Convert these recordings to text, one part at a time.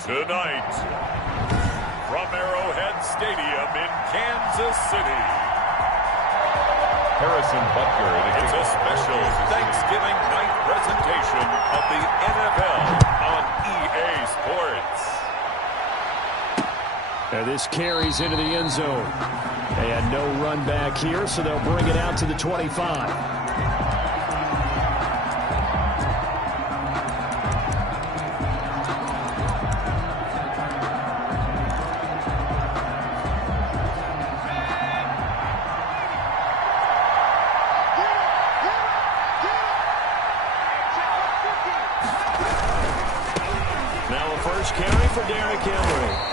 Tonight, from Arrowhead Stadium in Kansas City, Harrison Butker. It's a special Thanksgiving night presentation of the NFL on EA Sports. And this carries into the end zone. They had no run back here, so they'll bring it out to the 25.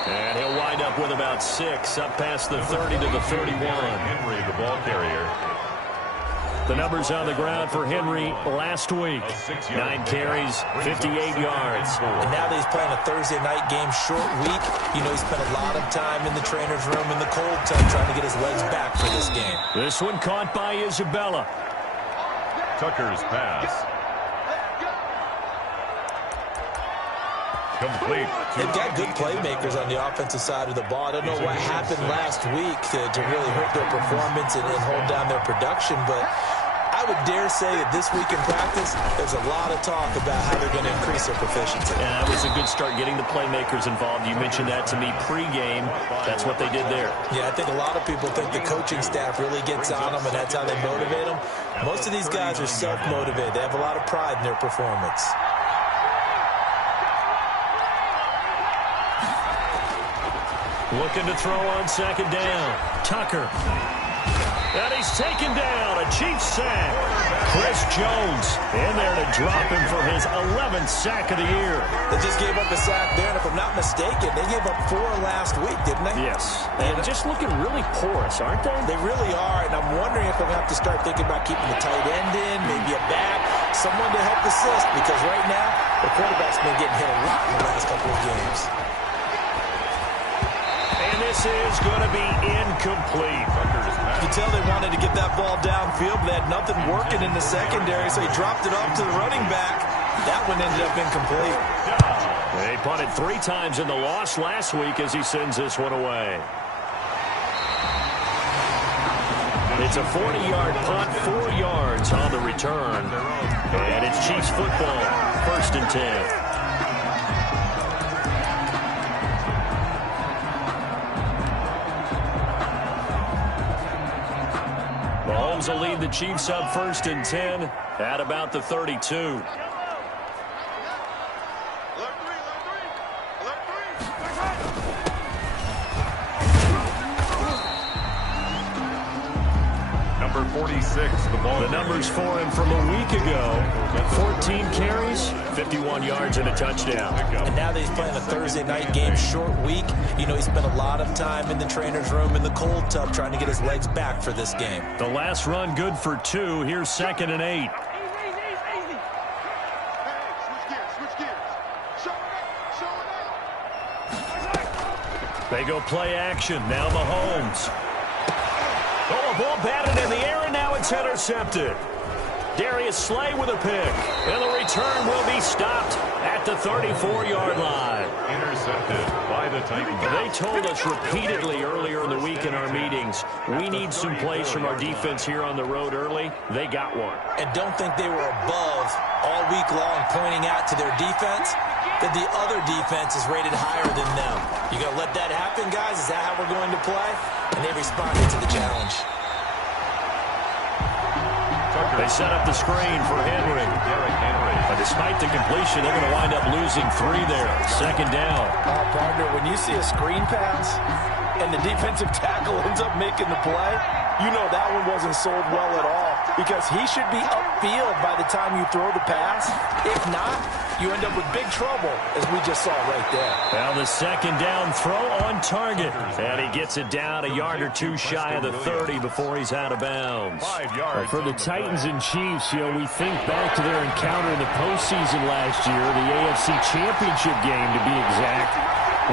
And he'll wind up with about 6, up past the 30 to the 31. Henry, the ball carrier. The numbers on the ground for Henry last week. 9 carries, 58 yards. And now that he's playing a Thursday night game, short week, you know he spent a lot of time in the trainer's room in the cold tub trying to get his legs back for this game. This one caught by Isabella. Tucker's pass. Complete. They've got good playmakers on the offensive side of the ball. I don't know what happened last week to really hurt their performance and hold down their production, but I would dare say that this week in practice, there's a lot of talk about how they're going to increase their proficiency. Yeah, that was a good start, getting the playmakers involved. You mentioned that to me pregame. That's what they did there. Yeah, I think a lot of people think the coaching staff really gets on them, and that's how they motivate them. Most of these guys are self-motivated. They have a lot of pride in their performance. Looking to throw on second down. Tucker. And he's taken down. A Chiefs sack. Chris Jones in there to drop him for his 11th sack of the year. They just gave up a sack there, and if I'm not mistaken, they gave up 4 last week, didn't they? Yes. And just looking really porous, aren't they? They really are, and I'm wondering if they're going to have to start thinking about keeping the tight end in, maybe a back, someone to help assist, because right now, the quarterback's been getting hit a lot in the last couple of games. And this is going to be incomplete. You can tell they wanted to get that ball downfield, but they had nothing working in the secondary, so he dropped it off to the running back. That one ended up incomplete. They punted 3 times in the loss last week as he sends this one away. It's a 40-yard punt, 4 yards on the return. And it's Chiefs football, 1st and 10. Mahomes will lead the Chiefs up 1st and 10 at about the 32. Number 46, the ball. The numbers for him from a week ago: 14 carries, 51 yards, and a touchdown. And now that he's playing a Thursday night game, short week, you know he spent a lot of time in the trainer's room in the cold tub trying to get his legs back for this game. The last run good for 2. Here's 2nd and 8. They go play action. Now Mahomes. Oh, a ball batted in the air, and now it's intercepted. Darius Slay with a pick. And the return will be stopped at the 34-yard line. Intercepted by the Titans. They told us repeatedly earlier in the week in our meetings, we need some plays from our defense here on the road early. They got one. And don't think they were above all week long pointing out to their defense that the other defense is rated higher than them. You going to let that happen, guys? Is that how we're going to play? And they responded to the challenge. They set up the screen for Henry. But despite the completion, they're going to wind up losing 3 there. 2nd down. Partner, when you see a screen pass and the defensive tackle ends up making the play, you know that one wasn't sold well at all, because he should be upfield by the time you throw the pass. If not, you end up with big trouble, as we just saw right there. Well, the 2nd down throw on target. And he gets it down a yard or 2 shy of the 30 before he's out of bounds. 5 yards. For the Titans and Chiefs, we think back to their encounter in the postseason last year, the AFC Championship game to be exact.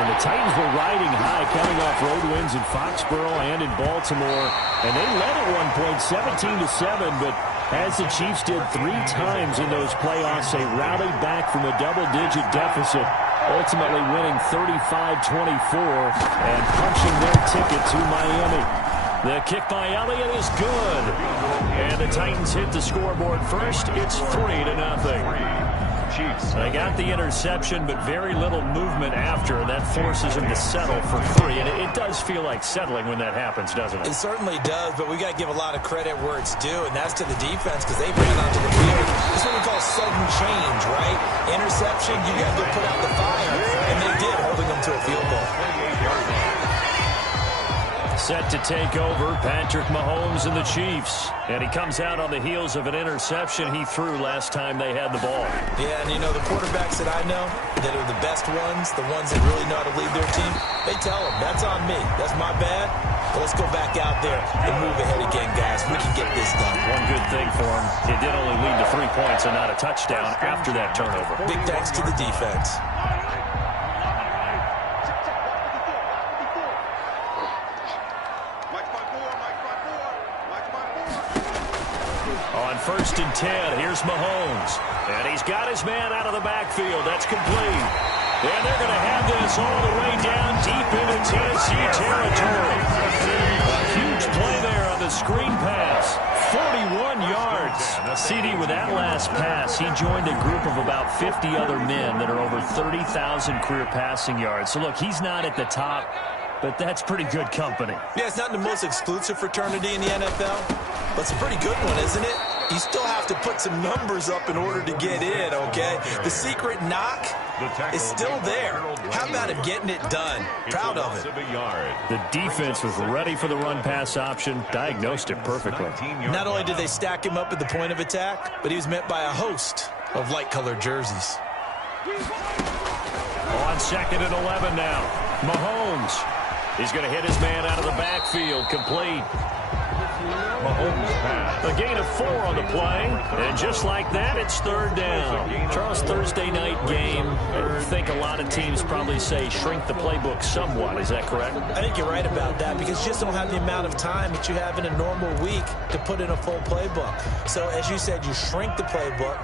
And the Titans were riding high, coming off road wins in Foxborough and in Baltimore. And they led at one point 17-7, but as the Chiefs did 3 times in those playoffs, they rallied back from a double-digit deficit, ultimately winning 35-24 and punching their ticket to Miami. The kick by Elliott is good. And the Titans hit the scoreboard first. It's 3-0. They got the interception, but very little movement after, and that forces them to settle for 3. And it does feel like settling when that happens, doesn't it? It certainly does, but we got to give a lot of credit where it's due, and that's to the defense because they ran onto the field. This is what we call sudden change, right? Interception, you got to go put out the fire, and they did, holding them to a field goal. Set to take over, Patrick Mahomes and the Chiefs. And he comes out on the heels of an interception he threw last time they had the ball. Yeah, and you know, the quarterbacks that I know that are the best ones, the ones that really know how to lead their team, they tell them, that's on me. That's my bad. But let's go back out there and move ahead again, guys. We can get this done. One good thing for him, it did only lead to 3 points and not a touchdown after that turnover. Big thanks to the defense. On 1st and 10, here's Mahomes. And he's got his man out of the backfield. That's complete. And they're going to have this all the way down deep into Tennessee territory. A huge play there on the screen pass. 41 yards. CD, with that last pass, he joined a group of about 50 other men that are over 30,000 career passing yards. So, look, he's not at the top, but that's pretty good company. Yeah, it's not the most exclusive fraternity in the NFL, but it's a pretty good one, isn't it? You still have to put some numbers up in order to get in, okay? The secret knock is still there. How about him getting it done? Proud of it. The defense was ready for the run-pass option, diagnosed it perfectly. Not only did they stack him up at the point of attack, but he was met by a host of light-colored jerseys. On 2nd and 11 now. Mahomes. He's going to hit his man out of the backfield. Complete. A gain of 4 on the play, and just like that, it's 3rd down. Charles, Thursday night game, I think a lot of teams probably say shrink the playbook somewhat. Is that correct? I think you're right about that because you just don't have the amount of time that you have in a normal week to put in a full playbook. So, as you said, you shrink the playbook,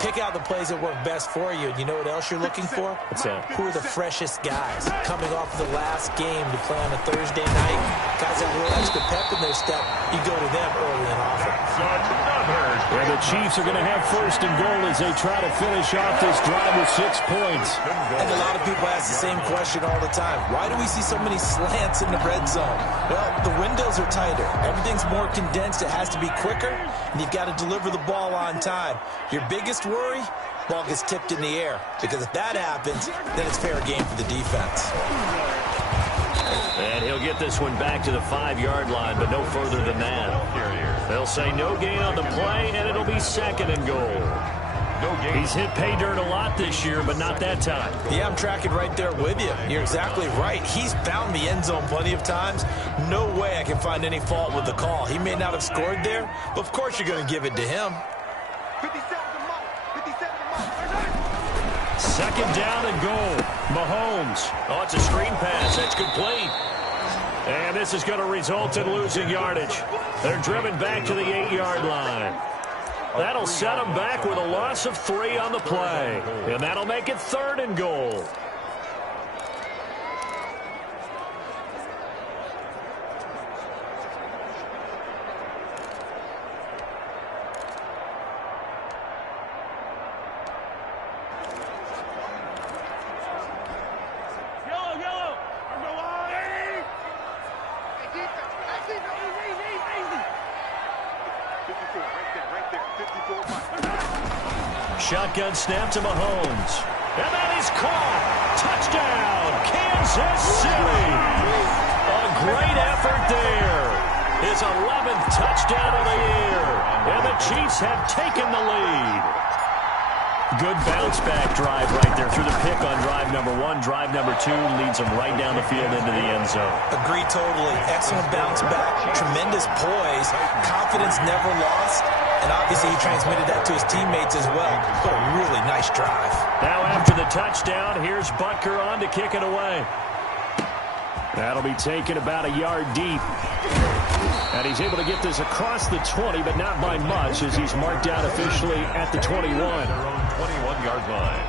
pick out the plays that work best for you. And you know what else you're looking for? What's that? Who are the freshest guys coming off the last game to play on a Thursday night? Guys that have a little extra pep in their step, you go to them early and often. And the Chiefs are going to have 1st and goal as they try to finish off this drive with 6 points. And a lot of people ask the same question all the time. Why do we see so many slants in the red zone? Well, the windows are tighter. Everything's more condensed. It has to be quicker, and you've got to deliver the ball on time. Your biggest worry? Ball gets tipped in the air. Because if that happens, then it's fair game for the defense. And he'll get this one back to the 5-yard line, but no further than that. They'll say no gain on the play, and it'll be 2nd and goal. He's hit pay dirt a lot this year, but not that time. Yeah, I'm tracking right there with you. You're exactly right. He's found the end zone plenty of times. No way I can find any fault with the call. He may not have scored there, but of course you're going to give it to him. 2nd down and goal. Mahomes. Oh, it's a screen pass. That's complete. And this is going to result in losing yardage. They're driven back to the 8-yard line. That'll set them back with a loss of 3 on the play. And that'll make it 3rd and goal. Shotgun snap to Mahomes. And that is caught. Touchdown, Kansas City. A great effort there. His 11th touchdown of the year. And the Chiefs have taken the lead. Good bounce-back drive right there through the pick on drive number 1. Drive number 2 leads them right down the field into the end zone. Agree totally. Excellent bounce back. Tremendous poise. Confidence never lost. and obviously he transmitted that to his teammates as well. What a really nice drive. Now after the touchdown, here's Butker on to kick it away. That'll be taken about a yard deep. And he's able to get this across the 20, but not by much, as he's marked out officially at the 21. Their own 21-yard line.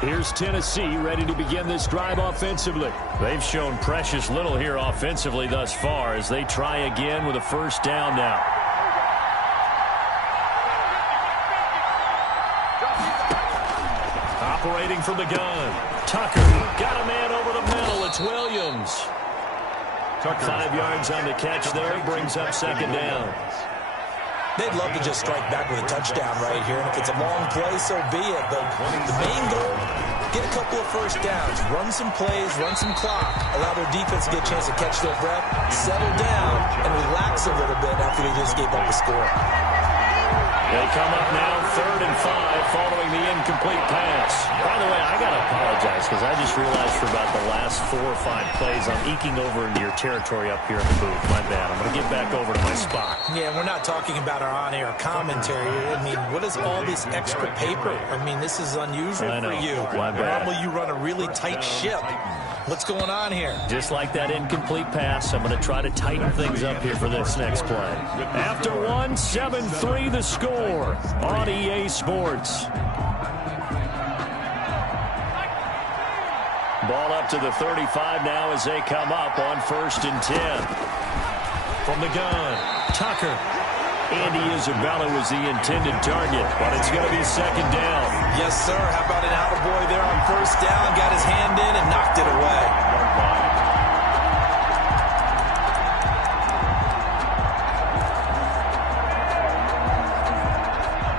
Here's Tennessee ready to begin this drive offensively. They've shown precious little here offensively thus far as they try again with a first down now. Operating from the gun. Tucker got a man over the middle. It's Williams. 5 yards on the catch there. Brings up second down. They'd love to just strike back with a touchdown right here. And if it's a long play, so be it. But the main goal, get a couple of first downs. Run some plays, run some clock. Allow their defense to get a chance to catch their breath, settle down, and relax a little bit after they just gave up a score. They come up now 3rd and 5 following the incomplete pass. By the way, I got to apologize because I just realized for about the last 4 or 5 plays I'm eking over into your territory up here in the booth. My bad. I'm going to get back over to my spot. Yeah, we're not talking about our on-air commentary. I mean, what is all this extra paper? I mean, this is unusual for you. My bad. Normally you run a really tight ship. What's going on here? Just like that incomplete pass, I'm going to try to tighten things up here for this next play. After 1, 7-3 the score on EA Sports. Ball up to the 35 now as they come up on 1st and 10. From the gun, Tucker. Andy Isabella was the intended target, but it's going to be second down. Yes, sir. How about an attaboy there on first down? Got his hand in and knocked it away.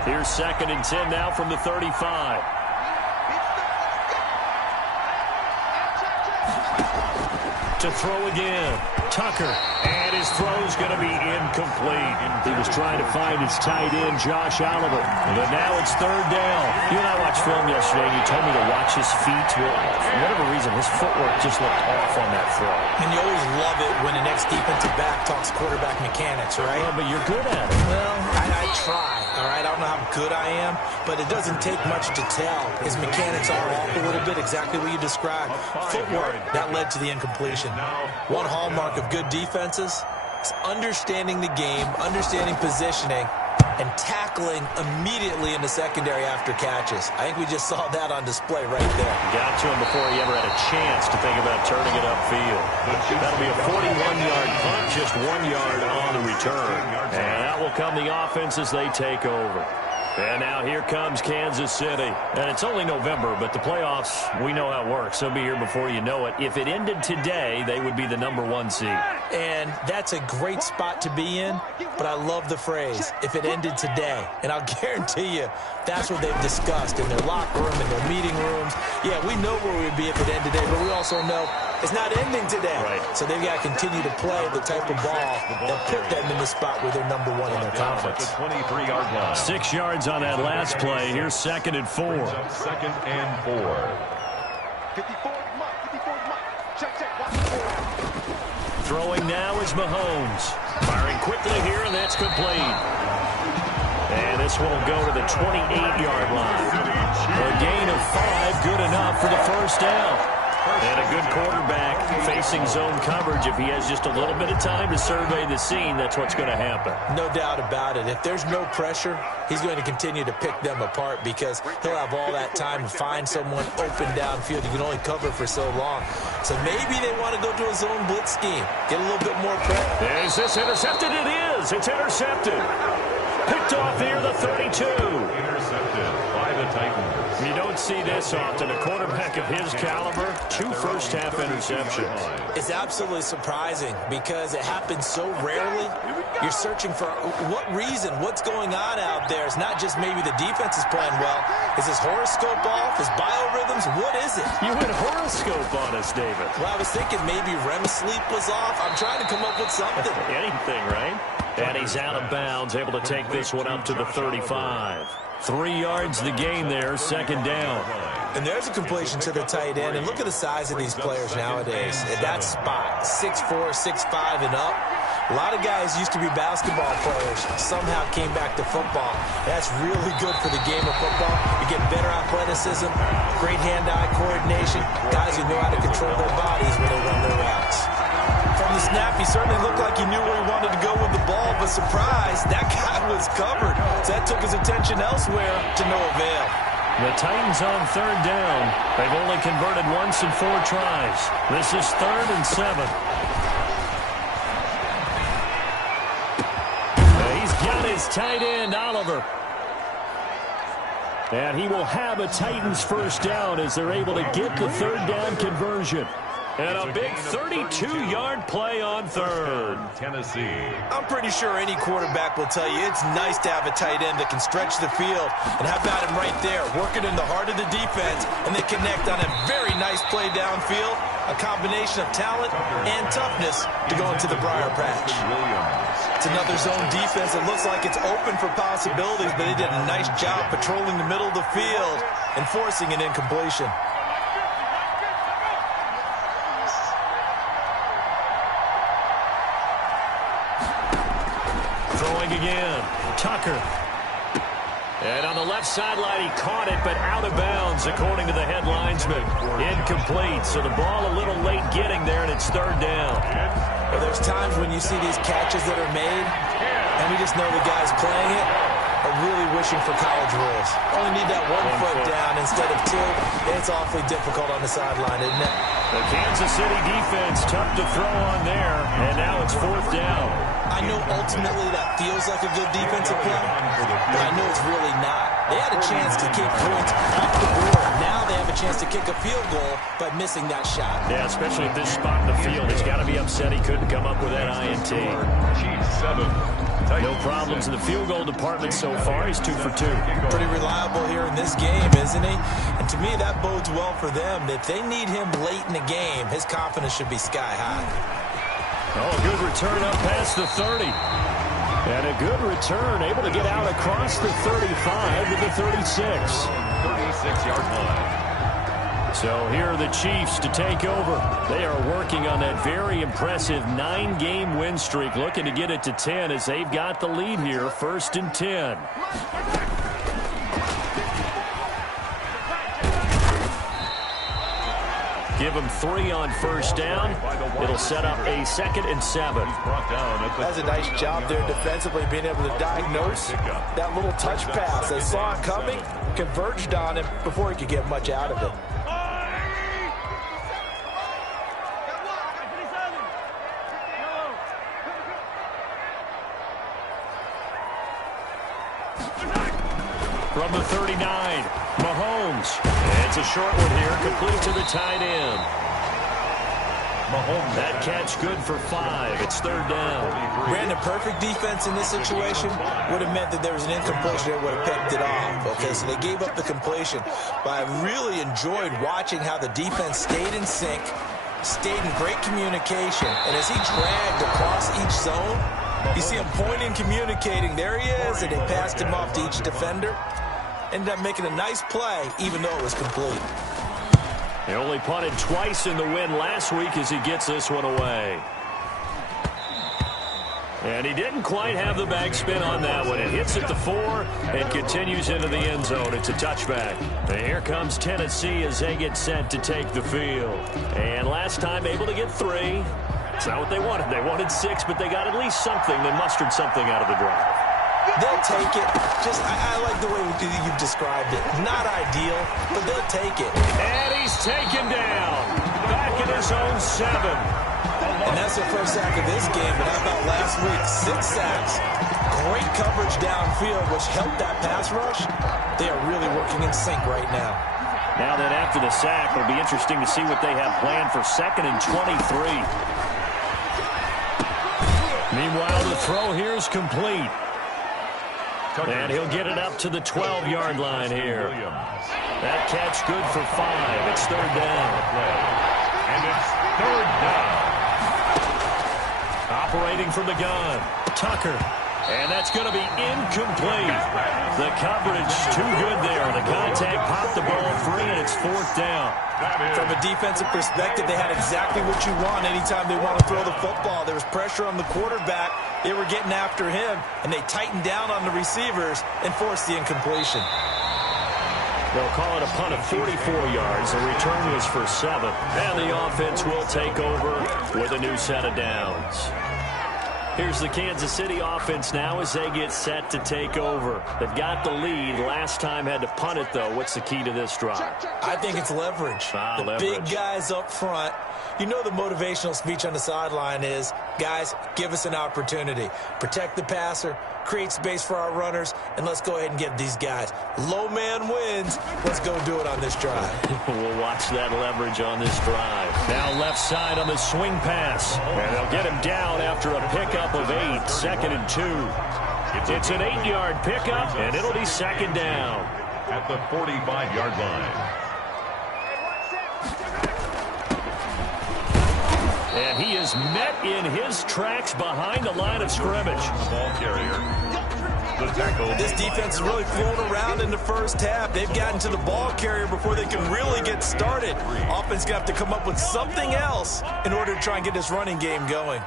Here's 2nd and 10 now from the 35. To throw again. Tucker. And his throw's going to be incomplete. He was trying to find his tight end, Josh Oliver. But now it's 3rd down. You and I watched film yesterday, and you told me to watch his feet. Well, for whatever reason, his footwork just looked off on that throw. And you always love it when an ex-defensive back talks quarterback mechanics, right? Well, but you're good at it. Well, I try, all right? I don't know how good I am, but it doesn't take much to tell. His mechanics are off a little bit, exactly what you described. Footwork, that led to the incompletion. One hallmark of good defenses is understanding the game, understanding positioning, and tackling immediately in the secondary after catches. I think we just saw that on display right there. Got to him before he ever had a chance to think about turning it upfield. That'll be a 41-yard punt, just 1 yard on the return. And out will come the offense as they take over. And now here comes Kansas City. And it's only November, but the playoffs, we know how it works. They'll be here before you know it. If it ended today, they would be the #1 seed. And that's a great spot to be in, but I love the phrase, if it ended today. And I'll guarantee you, that's what they've discussed in their locker room, in their meeting rooms. Yeah, we know where we'd be if it ended today, but we also know it's not ending today. Right. So they've got to continue to play the type of ball that put them in the spot where they're #1 in their conference. 23-yard line. 6 yards on that last play. Here's 2nd and 4. 2nd and 4. Throwing now is Mahomes. Firing quickly here, and that's complete. And this one will go to the 28-yard line. A gain of 5, good enough for the first down. And a good quarterback facing zone coverage. If he has just a little bit of time to survey the scene, that's what's going to happen. No doubt about it. If there's no pressure, he's going to continue to pick them apart because he'll have all that time to find someone open downfield. You can only cover for so long. So maybe they want to go to a zone blitz scheme. Get a little bit more pressure. Is this intercepted? It is. It's intercepted. Picked off near the 32. Intercepted by the Titans. You don't see this often. A quarterback of his caliber, 2 first-half interceptions. It's absolutely surprising because it happens so rarely. You're searching for what reason, what's going on out there. It's not just maybe the defense is playing well. Is his horoscope off? His biorhythms? What is it? You went horoscope on us, David. Well, I was thinking maybe REM sleep was off. I'm trying to come up with something. Anything, right? And he's out of bounds, able to take this one up to the 35. 3 yards the gain there, 2nd down. And there's a completion to the tight end. And look at the size of these players nowadays. At that spot, 6'4", 6'5", and up. A lot of guys used to be basketball players, somehow came back to football. That's really good for the game of football. You get better athleticism, great hand-eye coordination, guys who know how to control their bodies when they run their routes. From the snap, he certainly looked like he knew where he wanted to go with the ball, but surprise, that guy was covered. So that took his attention elsewhere to no avail. The Titans on third down. They've only converted once in 4 tries. This is 3rd and 7. He's got his tight end, Oliver. And he will have a Titans first down as they're able to get the third down conversion. And a big 32-yard play on third. Tennessee. I'm pretty sure any quarterback will tell you it's nice to have a tight end that can stretch the field. And how about him right there, working in the heart of the defense, and they connect on a very nice play downfield, a combination of talent and toughness to go into the briar patch. It's another zone defense. It looks like it's open for possibilities, but they did a nice job patrolling the middle of the field and forcing an incompletion. Throwing again, Tucker. And on the left sideline, he caught it, but out of bounds, according to the head linesman. Incomplete, so the ball a little late getting there, and it's third down. Well, there's times when you see these catches that are made, and we just know the guys playing it are really wishing for college rules. Only need that one foot down instead of 2. It's awfully difficult on the sideline, isn't it? The Kansas City defense tough to throw on there, and now it's 4th down. I know ultimately that feels like a good defensive play, but I know it's really not. They had a chance to kick points off the board. Now they have a chance to kick a field goal by missing that shot. Yeah, especially at this spot in the field. He's got to be upset he couldn't come up with that INT. Chiefs 7. No problems in the field goal department so far. He's 2 for 2. Pretty reliable here in this game, isn't he? And to me, that bodes well for them. If they need him late in the game, his confidence should be sky high. Oh, good return up past the 30. And a good return, able to get out across the 35 to the 36. 36-yard line. So here are the Chiefs to take over. They are working on that very impressive 9-game win streak, looking to get it to 10 as they've got the lead here, 1st and 10. Give them 3 on first down. It'll set up a 2nd and 7. That's a nice job there defensively, being able to diagnose that little touch pass. They saw it coming, converged on him before he could get much out of it. From the 39, Mahomes. It's a short one here, complete to the tight end. Mahomes, that catch good for 5. It's 3rd down. Brandon, perfect defense in this situation would have meant that there was an incompletion that would have picked it off. Okay, so they gave up the completion. But I really enjoyed watching how the defense stayed in sync, stayed in great communication, and as he dragged across each zone, you see him pointing, communicating. There he is, and they passed him off to each defender. Ended up making a nice play, even though it was complete. He only punted twice in the win last week as he gets this one away. And he didn't quite have the backspin on that one. It hits at the 4 and continues into the end zone. It's a touchback. And here comes Tennessee as they get set to take the field. And last time able to get 3. It's not what they wanted. They wanted 6, but they got at least something. They mustered something out of the drive. They'll take it. I like the way you've described it. Not ideal, but they'll take it. And he's taken down. Back in his own 7. And that's the first sack of this game. But how about last week? 6 sacks. Great coverage downfield, which helped that pass rush. They are really working in sync right now. Now then, after the sack, it'll be interesting to see what they have planned for 2nd and 23. Meanwhile, the throw here is complete. And he'll get it up to the 12-yard line here. That catch good for 5. It's 3rd down. And it's 3rd down. Operating from the gun, Tucker. And that's going to be incomplete. The coverage too good there. The contact popped the ball free, and it's 4th down. From a defensive perspective, they had exactly what you want anytime they want to throw the football. There was pressure on the quarterback. They were getting after him, and they tightened down on the receivers and forced the incompletion. They'll call it a punt of 44 yards. The return was for 7. And the offense will take over with a new set of downs. Here's the Kansas City offense now as they get set to take over. They've got the lead. Last time had to punt it, though. What's the key to this drive? I think it's leverage. Big guys up front. You know the motivational speech on the sideline is, guys, give us an opportunity. Protect the passer, create space for our runners, and let's go ahead and get these guys. Low man wins. Let's go do it on this drive. We'll watch that leverage on this drive. Now left side on the swing pass. And they'll get him down after a pickup of 8. 2nd and 2. It's an 8-yard pickup, and it'll be 2nd down. At the 45-yard line. And he is met in his tracks behind the line of scrimmage. Ball carrier. The tackle. This defense is really flown around in the first half. They've gotten to the ball carrier before they can really get started. Offense going to have to come up with something else in order to try and get this running game going.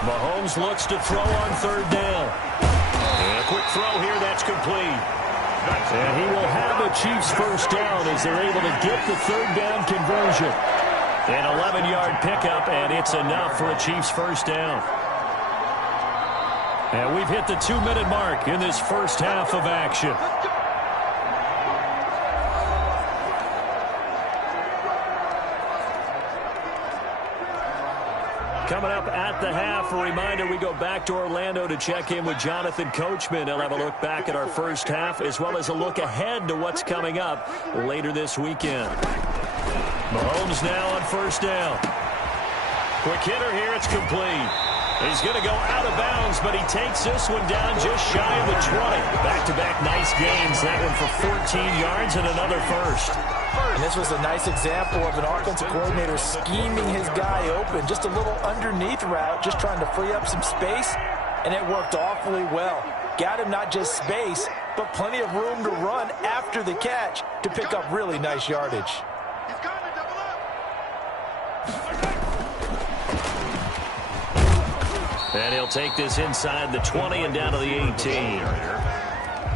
Mahomes looks to throw on 3rd down. And a quick throw here, that's complete. And he will have the Chiefs first down as they're able to get the 3rd down conversion. An 11-yard pickup, and it's enough for a Chiefs first down. And we've hit the 2-minute mark in this first half of action. Coming up at the half, a reminder, we go back to Orlando to check in with Jonathan Coachman. He'll have a look back at our first half as well as a look ahead to what's coming up later this weekend. Mahomes now on 1st down. Quick hitter here, it's complete. He's going to go out of bounds, but he takes this one down just shy of the 20. Back-to-back nice gains. That one for 14 yards and another first. And this was a nice example of an offensive coordinator scheming his guy open. Just a little underneath route, just trying to free up some space, and it worked awfully well. Got him not just space, but plenty of room to run after the catch to pick up really nice yardage. And he'll take this inside the 20 and down to the 18.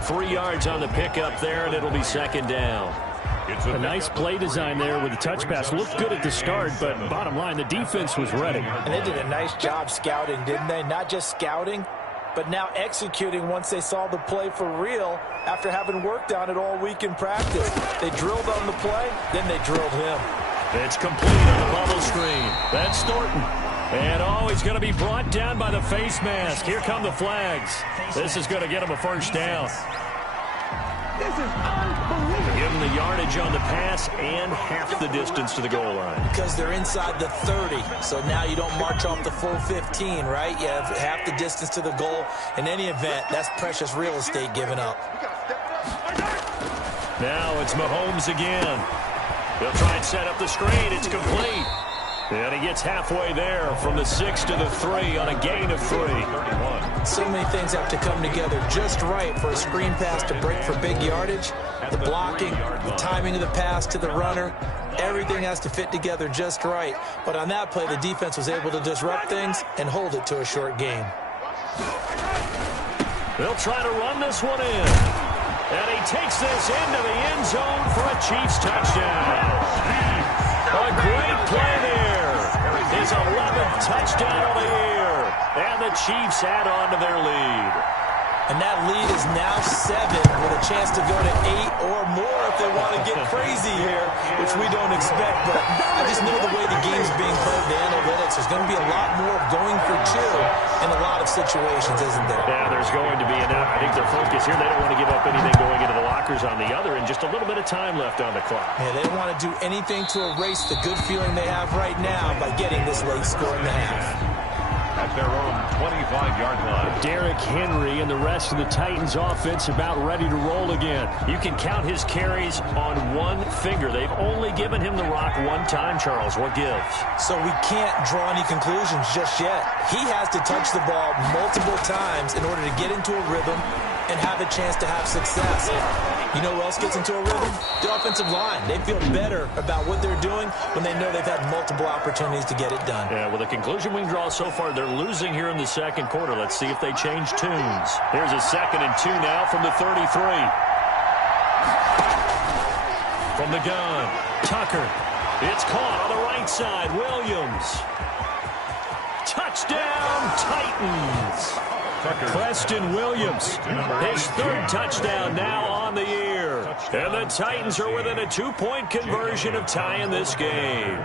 3 yards on the pickup there, and it'll be 2nd down. A nice play design there with the touch pass. Looked good at the start, but bottom line, the defense was ready. And they did a nice job scouting, didn't they? Not just scouting, but now executing once they saw the play for real after having worked on it all week in practice. They drilled on the play, then they drilled him. It's complete on the bubble screen. That's Thornton. And he's going to be brought down by the face mask. Here come the flags. This is going to get him a first down. This is unbelievable. Give him the yardage on the pass and half the distance to the goal line. Because they're inside the 30, so now you don't march off the full 15, right? You have half the distance to the goal. In any event, that's precious real estate given up. Now it's Mahomes again. He'll try and set up the screen. It's complete. And he gets halfway there from the 6 to the 3 on a gain of 3. 31. So many things have to come together just right for a screen pass to break for big yardage. The blocking, the timing of the pass to the runner, everything has to fit together just right. But on that play, the defense was able to disrupt things and hold it to a short game. They'll try to run this one in. And he takes this into the end zone for a Chiefs touchdown. A great play there. His 11th touchdown of the year. And the Chiefs add on to their lead. And that lead is now 7 with a chance to go to 8 or more if they want to get crazy here, which we don't expect. But I just know the way the game's being played, the analytics, there's going to be a lot more going for 2 in a lot of situations, isn't there? Yeah, there's going to be enough. I think their focus here, they don't want to give up anything going into the lockers on the other, and just a little bit of time left on the clock. Yeah, they don't want to do anything to erase the good feeling they have right now by getting this late score in the half. their own 25-yard line. Derrick Henry and the rest of the Titans offense about ready to roll again. You can count his carries on one finger. They've only given him the rock one time, Charles. What gives? So we can't draw any conclusions just yet. He has to touch the ball multiple times in order to get into a rhythm and have a chance to have success. You know who else gets into a rhythm? The offensive line. They feel better about what they're doing when they know they've had multiple opportunities to get it done. Yeah, well, the conclusion we can draw so far, they're losing here in the second quarter. Let's see if they change tunes. Here's a 2nd and 2 now from the 33. From the gun, Tucker. It's caught on the right side. Williams. Touchdown, Titans. Preston Williams, his 3rd touchdown now on the year. And the Titans are within a 2-point conversion of tying this game.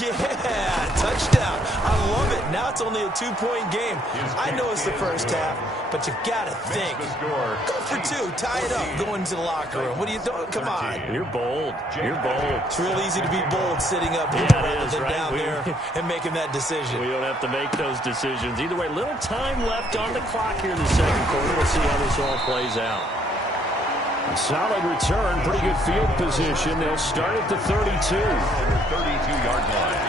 Yeah, touchdown. I love it. Now it's only a 2-point game. I know it's the first half, but you got to think. Go for 2. Tie it up. Go into the locker room. What are you doing? Come on. You're bold. You're bold. It's real easy to be bold sitting up here rather than down there and making that decision. We don't have to make those decisions. Either way, little time left on the clock here in the second quarter. We'll see how this all plays out. Solid return, pretty good field position. They'll start at the 32. 32-yard line.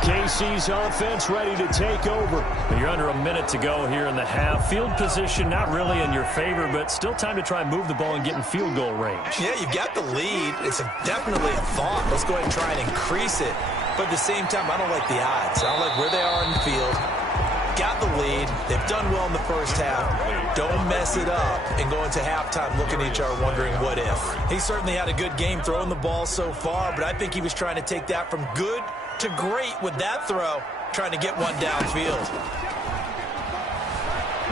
KC's offense ready to take over. You're under a minute to go here in the half. Field position not really in your favor, but still time to try and move the ball and get in field goal range. Yeah, you've got the lead. It's definitely a thought. Let's go ahead and try and increase it. But at the same time, I don't like the odds. I don't like where they are in the field. Got the lead. They've done well in the first half. Don't mess it up and go into halftime looking at each other wondering what if. He certainly had a good game throwing the ball so far, but I think he was trying to take that from good to great with that throw, trying to get one downfield.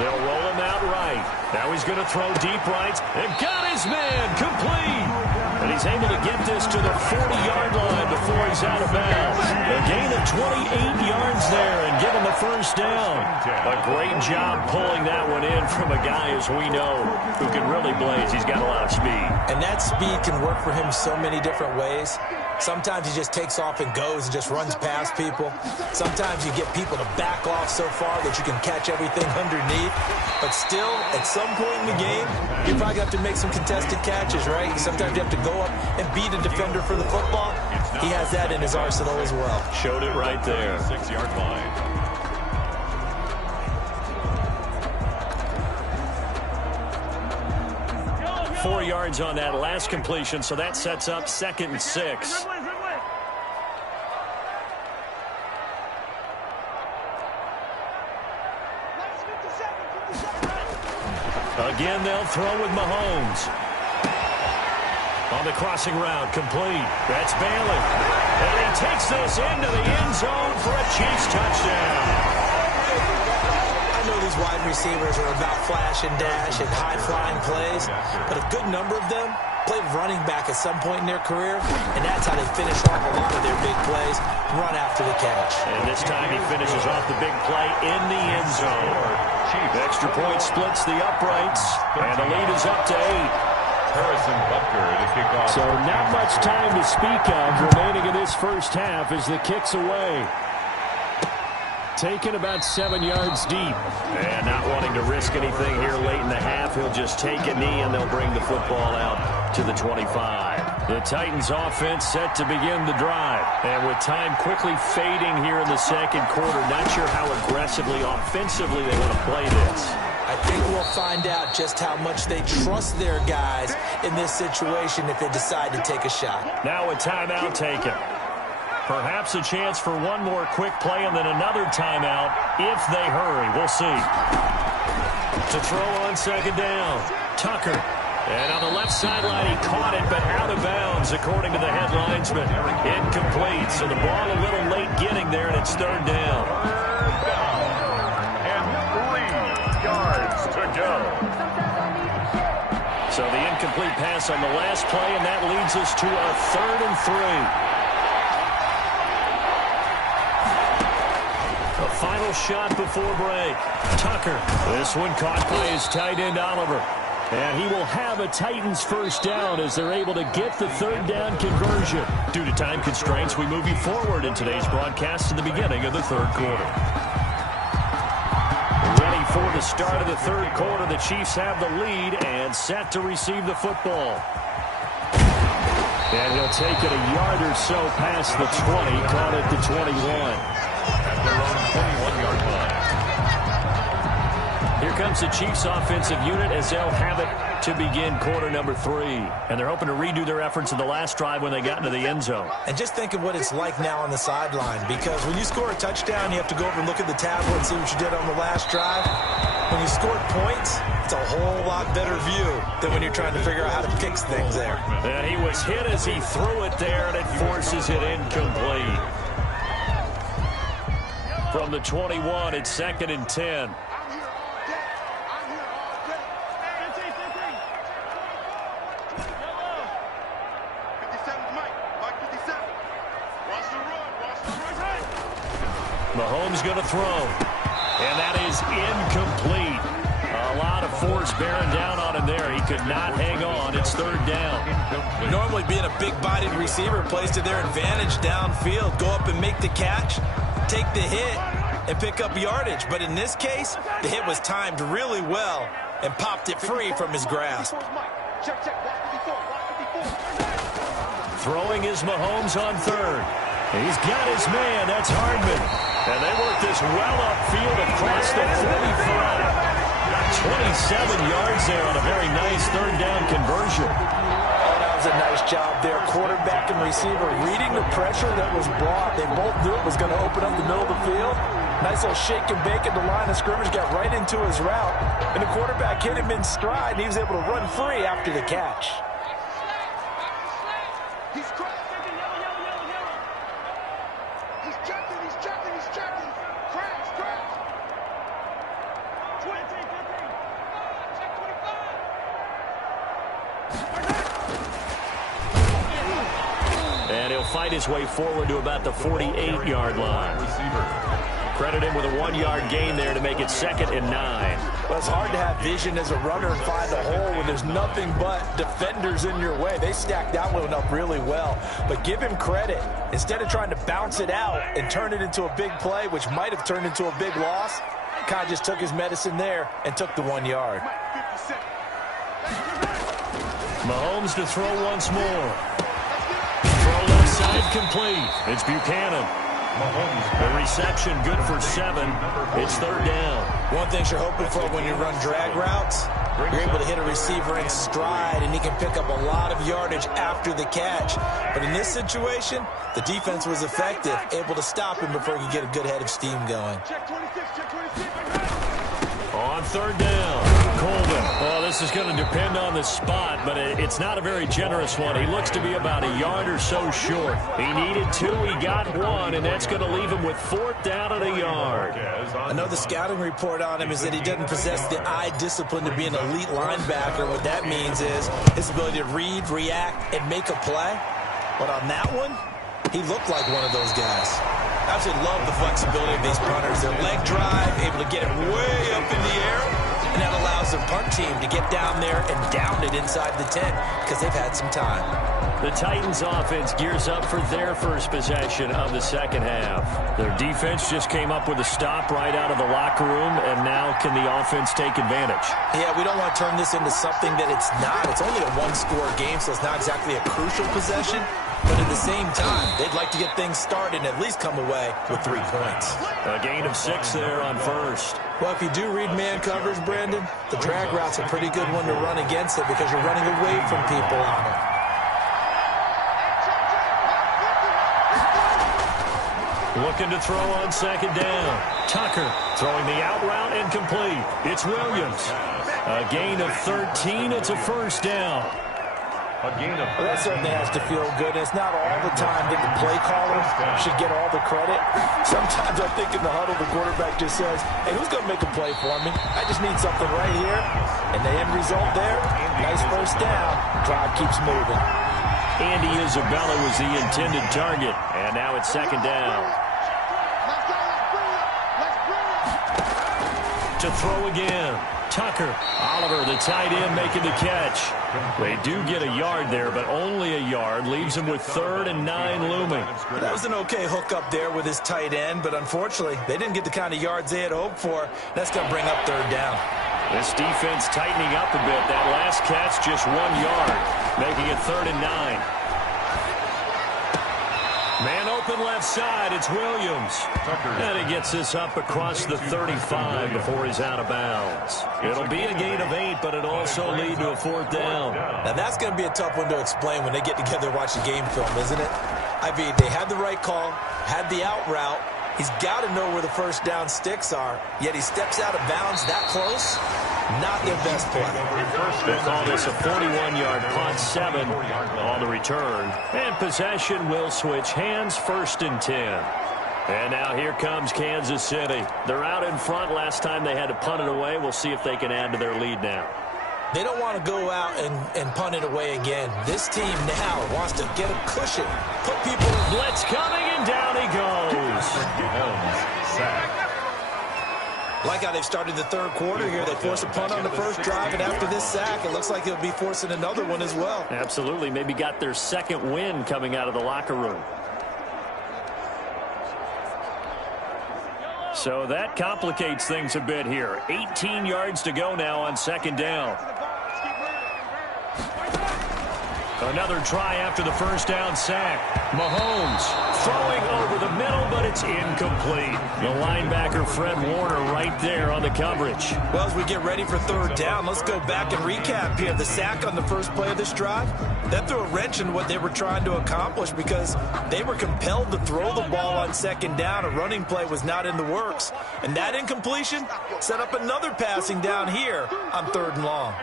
They'll roll him out right. Now he's going to throw deep right. And got his man complete. And he's able to get this to the 40-yard line before he's out of bounds. A gain of 28 yards there and give him the first down. A great job pulling that one in from a guy, as we know, who can really blaze. He's got a lot of speed. And that speed can work for him so many different ways. Sometimes he just takes off and goes and just runs past people. Sometimes you get people to back off so far that you can catch everything underneath. But still, at some point in the game, you probably have to make some contested catches, right? Sometimes you have to go up and beat a defender for the football. He has that in his arsenal as well. Showed it right there. 6-yard line. 4 yards on that last completion, so that sets up 2nd and 6. Again, they'll throw with Mahomes. On the crossing route, complete. That's Bailey. And he takes this into the end zone for a Chiefs touchdown. I know these wide receivers are about flash and dash and high-flying plays, but a good number of them played running back at some point in their career, and that's how they finish off a lot of their big plays, run after the catch. And this time he finishes off the big play in the end zone. Extra point splits the uprights, and the lead is up to 8. Harrison Butker to kick off. So not much time to speak of remaining in this first half as the kick's away. Taken about 7 yards deep. And not wanting to risk anything here late in the half, he'll just take a knee and they'll bring the football out to the 25. The Titans offense set to begin the drive. And with time quickly fading here in the second quarter, not sure how aggressively, offensively they want to play this. I think we'll find out just how much they trust their guys in this situation if they decide to take a shot. Now a timeout taken. Perhaps a chance for one more quick play and then another timeout if they hurry. We'll see. To throw on second down, Tucker. And on the left sideline, he caught it, but out of bounds, according to the head linesman. Incomplete, so the ball a little late getting there, and it's third down. And 3 yards to go. So the incomplete pass on the last play, and that leads us to our 3rd and 3. A final shot before break. Tucker. This one caught by his tight end, Oliver. And he will have a Titans first down as they're able to get the third down conversion. Due to time constraints, we move you forward in today's broadcast to the beginning of the third quarter. Ready for the start of the third quarter. The Chiefs have the lead and set to receive the football. And he'll take it a yard or so past the 20, caught at the 21. At their own 21-yard line. Here comes the Chiefs offensive unit as they'll have it to begin quarter number 3. And they're hoping to redo their efforts in the last drive when they got into the end zone. And just think of what it's like now on the sideline, because when you score a touchdown, you have to go over and look at the tablet and see what you did on the last drive. When you scored points, it's a whole lot better view than when you're trying to figure out how to fix things there. And he was hit as he threw it there, and it forces it incomplete. From the 21, it's 2nd and 10. Mahomes going to throw. And that is incomplete. A lot of force bearing down on him there. He could not hang on. It's third down. Normally being a big-bodied receiver plays to their advantage downfield. Go up and make the catch, take the hit, and pick up yardage. But in this case, the hit was timed really well and popped it free from his grasp. Throwing is Mahomes on third. He's got his man. That's Hardman. And they work this well upfield across the 45. 27 yards there on a very nice third down conversion. Oh, that was a nice job there. Quarterback and receiver reading the pressure that was brought. They both knew it was going to open up the middle of the field. Nice little shake and bake at the line of scrimmage, got right into his route. And the quarterback hit him in stride, and he was able to run free after the catch. And he'll fight his way forward to about the 48-yard line. Credit him with a 1-yard gain there to make it 2nd and 9. Well, it's hard to have vision as a runner and find a hole when there's nothing but defenders in your way. They stacked that one up really well. But give him credit. Instead of trying to bounce it out and turn it into a big play, which might have turned into a big loss, kind of just took his medicine there and took the 1 yard. Mahomes to throw once more. Throw left side complete. It's Buchanan. The reception good for 7. It's third down. One thing you're hoping for when you run drag routes, you're able to hit a receiver in stride, and he can pick up a lot of yardage after the catch. But in this situation, the defense was effective, able to stop him before he could get a good head of steam going. On third down, Colvin. Well, this is going to depend on the spot, but it's not a very generous one. He looks to be about a yard or so short. He needed 2, he got 1, and that's going to leave him with 4th down and a yard. I know the scouting report on him is that he doesn't possess the eye discipline to be an elite linebacker. What that means is his ability to read, react, and make a play. But on that one, he looked like one of those guys. I absolutely love the flexibility of these punters. Their leg drive, able to get it way up in the air, and that allows their punt team to get down there and down it inside the 10 because they've had some time. The Titans offense gears up for their first possession of the second half. Their defense just came up with a stop right out of the locker room, and now can the offense take advantage? Yeah, we don't want to turn this into something that it's not. It's only a one-score game, so it's not exactly a crucial possession. But at the same time, they'd like to get things started and at least come away with 3 points. A gain of 6 there on first. Well, if you do read man coverage, Brandon, the drag route's a pretty good one to run against it because you're running away from people on it. Looking to throw on second down. Tucker throwing the out route incomplete. It's Williams. A gain of 13. It's a first down. Well, that certainly has to feel good. It's not all the time that the play caller should get all the credit. Sometimes I think in the huddle, the quarterback just says, hey, who's going to make a play for me? I just need something right here. And the end result there, nice first down. Drive keeps moving. Andy Isabella was the intended target. And now it's second down. To throw again. Tucker. Oliver, the tight end, making the catch. They do get a yard there, but only a yard. Leaves them with 3rd and 9 looming. That was an okay hook up there with his tight end, but unfortunately, they didn't get the kind of yards they had hoped for. That's going to bring up 3rd down. This defense tightening up a bit. That last catch, just 1 yard, making it 3rd and 9. Man open left side, it's Williams. And he gets this up across the 35 before he's out of bounds. It'll be a gain of 8, but it'll also lead to a 4th down. Now that's going to be a tough one to explain when they get together and watch the game film, isn't it? I mean, they had the right call, had the out route. He's got to know where the 1st down sticks are, yet he steps out of bounds that close. Not their best play. They call this a 41-yard punt, 7 on the return. And possession will switch hands, 1st and 10. And now here comes Kansas City. They're out in front. Last time they had to punt it away. We'll see if they can add to their lead now. They don't want to go out and punt it away again. This team now wants to get a cushion. Put people in. Blitz coming, and down he goes. Like how they've started the 3rd quarter here. They force a punt on the 1st drive, and after this sack, it looks like they'll be forcing another one as well. Absolutely. Maybe got their 2nd win coming out of the locker room. So that complicates things a bit here. 18 yards to go now on 2nd down. Another try after the 1st down sack. Mahomes throwing over the middle, but it's incomplete. The linebacker, Fred Warner, right there on the coverage. Well, as we get ready for 3rd down, let's go back and recap here. The sack on the 1st play of this drive, that threw a wrench in what they were trying to accomplish because they were compelled to throw the ball on 2nd down. A running play was not in the works. And that incompletion set up another passing down here on 3rd and long.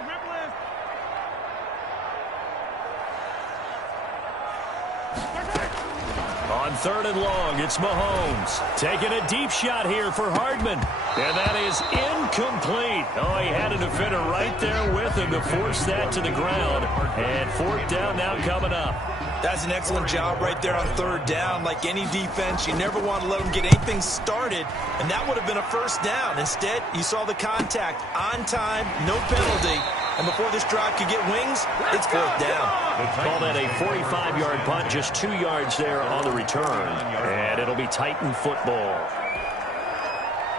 On 3rd and long, it's Mahomes. Taking a deep shot here for Hardman. And that is incomplete. Oh, he had a defender right there with him to force that to the ground. And 4th down now coming up. That's an excellent job right there on 3rd down. Like any defense, you never want to let them get anything started, and that would have been a 1st down. Instead, you saw the contact on time, no penalty, and before this drive could get wings, it's 4th down. Call that a 45-yard punt, just 2 yards there on the return, and it'll be Titan football.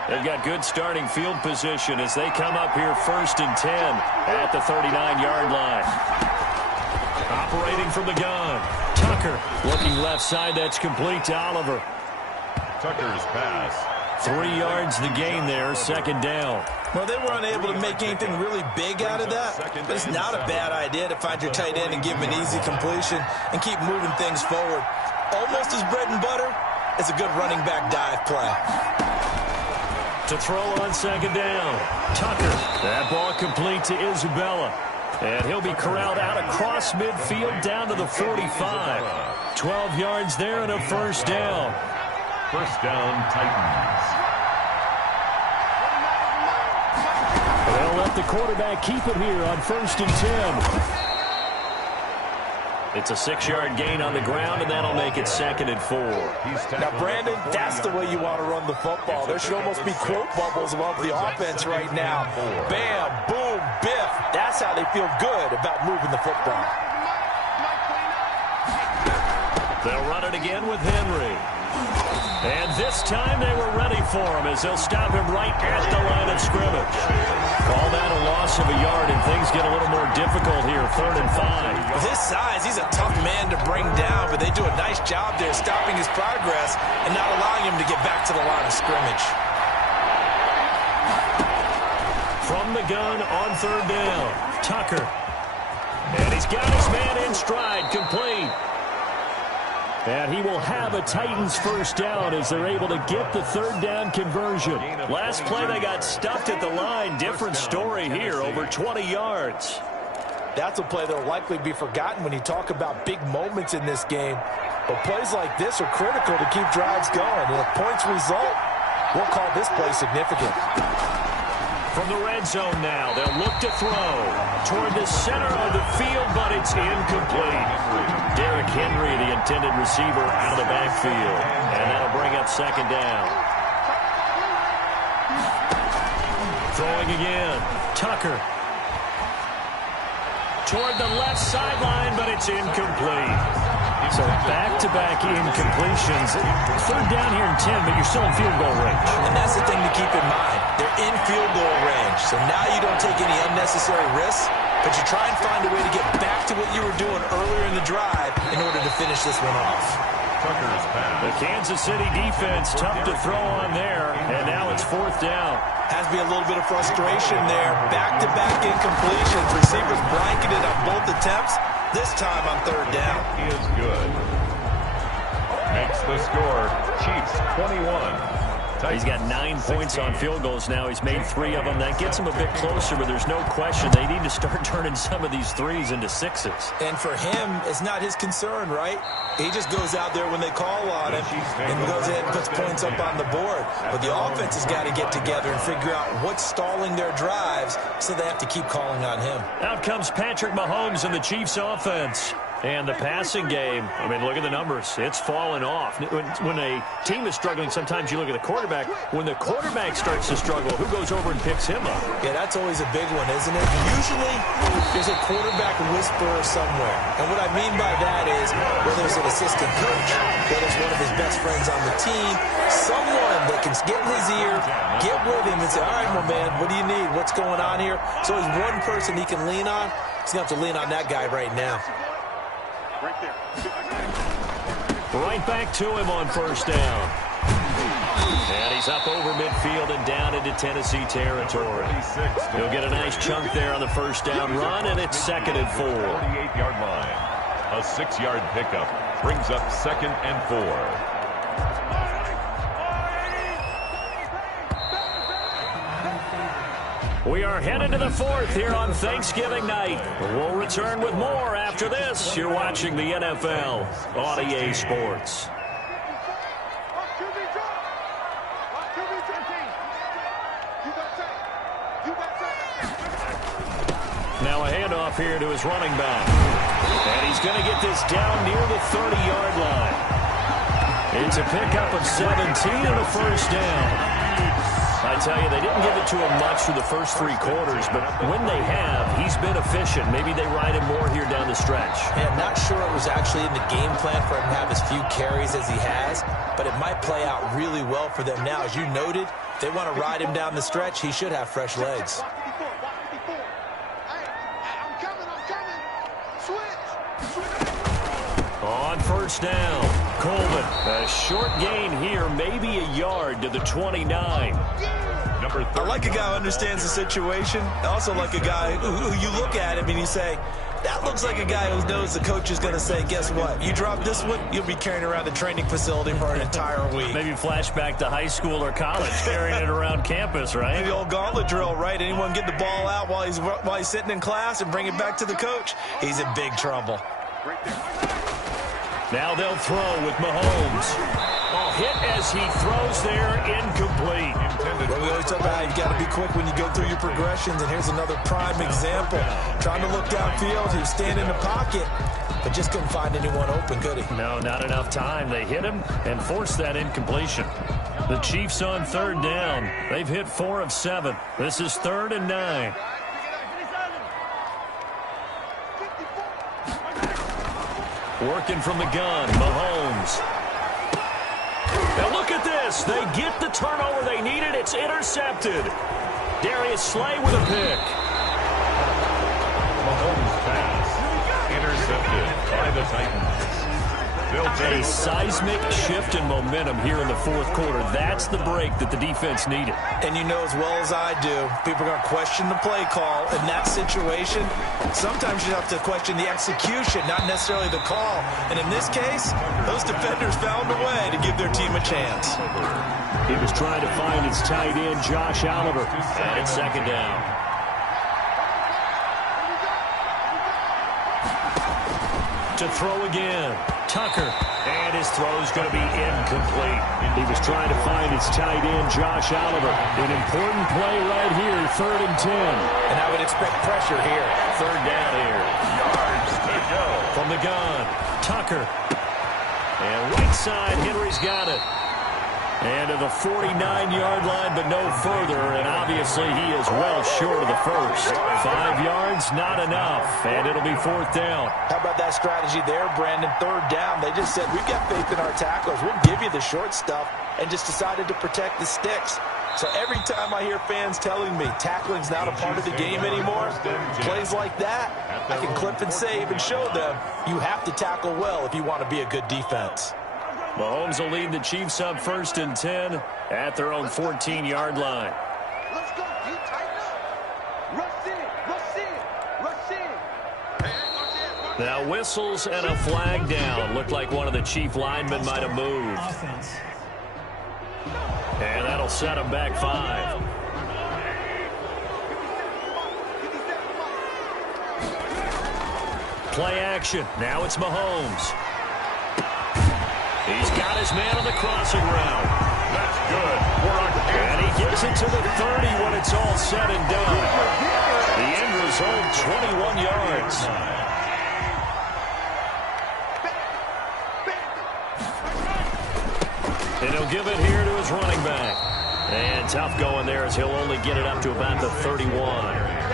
They've got good starting field position as they come up here 1st and 10 at the 39-yard line. Operating from the gun. Tucker looking left side. That's complete to Oliver. Tucker's pass. 3 yards the gain there. 2nd down. Well, they were unable to make anything really big out of that, but it's not a bad idea to find your tight end and give him an easy completion and keep moving things forward. Almost as bread and butter, it's a good running back dive play. To throw on 2nd down. Tucker. That ball complete to Isabella. And he'll be corralled out across midfield down to the 45. 12 yards there and a 1st down. 1st down, Titans. They'll let the quarterback keep it here on 1st and 10. It's a 6-yard gain on the ground, and that'll make it 2nd and 4. Now, Brandon, that's the way you want to run the football. There should almost be quote bubbles above the offense right now. Bam, boom, biff. That's how they feel good about moving the football. They'll run it again with Henry. And this time they were ready for him as they'll stop him right at the line of scrimmage. Call that a loss of a yard, and things get a little more difficult here, 3rd and 5. With his size, he's a tough man to bring down, but they do a nice job there stopping his progress and not allowing him to get back to the line of scrimmage. From the gun on 3rd down, Tucker. And he's got his man in stride, complete. And he will have a Titans 1st down as they're able to get the 3rd down conversion. Last play they got stuffed at the line. Different story here, over 20 yards. That's a play that will likely be forgotten when you talk about big moments in this game. But plays like this are critical to keep drives going. And if points result, we'll call this play significant. From the red zone now, they'll look to throw toward the center of the field, but it's incomplete. Derrick Henry, the intended receiver, out of the backfield. And that'll bring up 2nd down. Throwing again. Tucker. Toward the left sideline, but it's incomplete. So back-to-back incompletions. Third down here in 10, but you're still in field goal range. And that's the thing to keep in mind. They're in field goal range. So now you don't take any unnecessary risks, but you try and find a way to get back to what you were doing earlier in the drive in order to finish this one off. Tucker's pass. The Kansas City defense tough to throw on there, and now it's fourth down. Has to be a little bit of frustration there. Back-to-back incompletions. Receivers blanketed on both attempts. This time on third down. He is good. Makes the score. Chiefs 21. He's got 9 points on field goals now. He's made 3 of them. That gets him a bit closer, but there's no question they need to start turning some of these threes into sixes. And for him, it's not his concern, right? He just goes out there when they call on him and goes ahead and puts points up on the board. But the offense has got to get together and figure out what's stalling their drives, so they have to keep calling on him. Out comes Patrick Mahomes in the Chiefs offense. And the passing game, I mean, look at the numbers. It's fallen off. When a team is struggling, sometimes you look at the quarterback. When the quarterback starts to struggle, who goes over and picks him up? Yeah, that's always a big one, isn't it? Usually, there's a quarterback whisperer somewhere. And what I mean by that is, whether it's an assistant coach, whether it's one of his best friends on the team, someone that can get in his ear, get with him and say, all right, my man, what do you need? What's going on here? So he's one person he can lean on. He's going to have to lean on that guy right now. Right back to him on first down. And he's up over midfield and down into Tennessee territory. He'll get a nice chunk there on the first down run, and it's 2nd and 4. 48-yard line. A 6-yard pickup brings up 2nd and 4. We are headed to the 4th here on Thanksgiving night. We'll return with more after this. You're watching the NFL on EA Sports. Now a handoff here to his running back. And he's going to get this down near the 30-yard line. It's a pickup of 17 and a first down. I tell you, they didn't give it to him much through the first 3 quarters, but when they have, he's been efficient. Maybe they ride him more here down the stretch. Yeah, I'm not sure it was actually in the game plan for him to have as few carries as he has, but it might play out really well for them now. As you noted, if they want to ride him down the stretch, he should have fresh legs. On first down, Coleman. A short gain here, maybe a yard to the 29. I like a guy who understands the situation. I also like a guy who you look at him and you say, that looks like a guy who knows the coach is going to say, guess what? You drop this one, you'll be carrying around the training facility for an entire week. Maybe flashback to high school or college, carrying it around campus, right? The old gauntlet drill, right? Anyone get the ball out while he's sitting in class and bring it back to the coach? He's in big trouble. Now they'll throw with Mahomes. Hit as he throws there, incomplete. Well, we always talk about how you've got to be quick when you go through your progressions, and here's another prime example. Trying to look downfield, he was standing in the pocket, but just couldn't find anyone open, could he? No, not enough time. They hit him and forced that incompletion. The Chiefs on third down. They've hit 4 of 7. This is 3rd and 9. Working from the gun, Mahomes. Now look at this. They get the turnover they needed. It's intercepted. Darius Slay with a pick. Mahomes pass. Intercepted by the Titans. A seismic shift in momentum here in the 4th quarter. That's the break that the defense needed. And you know as well as I do, people are going to question the play call. In that situation, sometimes you have to question the execution, not necessarily the call. And in this case, those defenders found a way to give their team a chance. He was trying to find his tight end, Josh Oliver. And it's 2nd down. To throw again, Tucker, and his throw's going to be incomplete. He was trying to find his tight end, Josh Oliver. An important play right here, 3rd and 10. And I would expect pressure here. 3rd down here. Yards to go. From the gun, Tucker. And right side, Henry's got it. And to the 49-yard line, but no further. And obviously, he is well short of the first. 5 yards, not enough. And it'll be 4th down. How about that strategy there, Brandon? 3rd down. They just said, we've got faith in our tacklers. We'll give you the short stuff, and just decided to protect the sticks. So every time I hear fans telling me tackling's not a part of the game anymore, plays like that, I can clip and save and show them you have to tackle well if you want to be a good defense. Mahomes will lead the Chiefs up 1st and 10 at their own 14-yard line. Let's go. You tighten up. Rush in. Rush in. Rush in. Now whistles and a flag down. Looked like one of the Chief linemen might have moved. And that'll set him back 5. Play action. Now it's Mahomes. He's got his man on the crossing route. That's good. And he gets it to the 30 when it's all said and done. The end result, 21 yards. And he'll give it here to his running back. And tough going there as he'll only get it up to about the 31.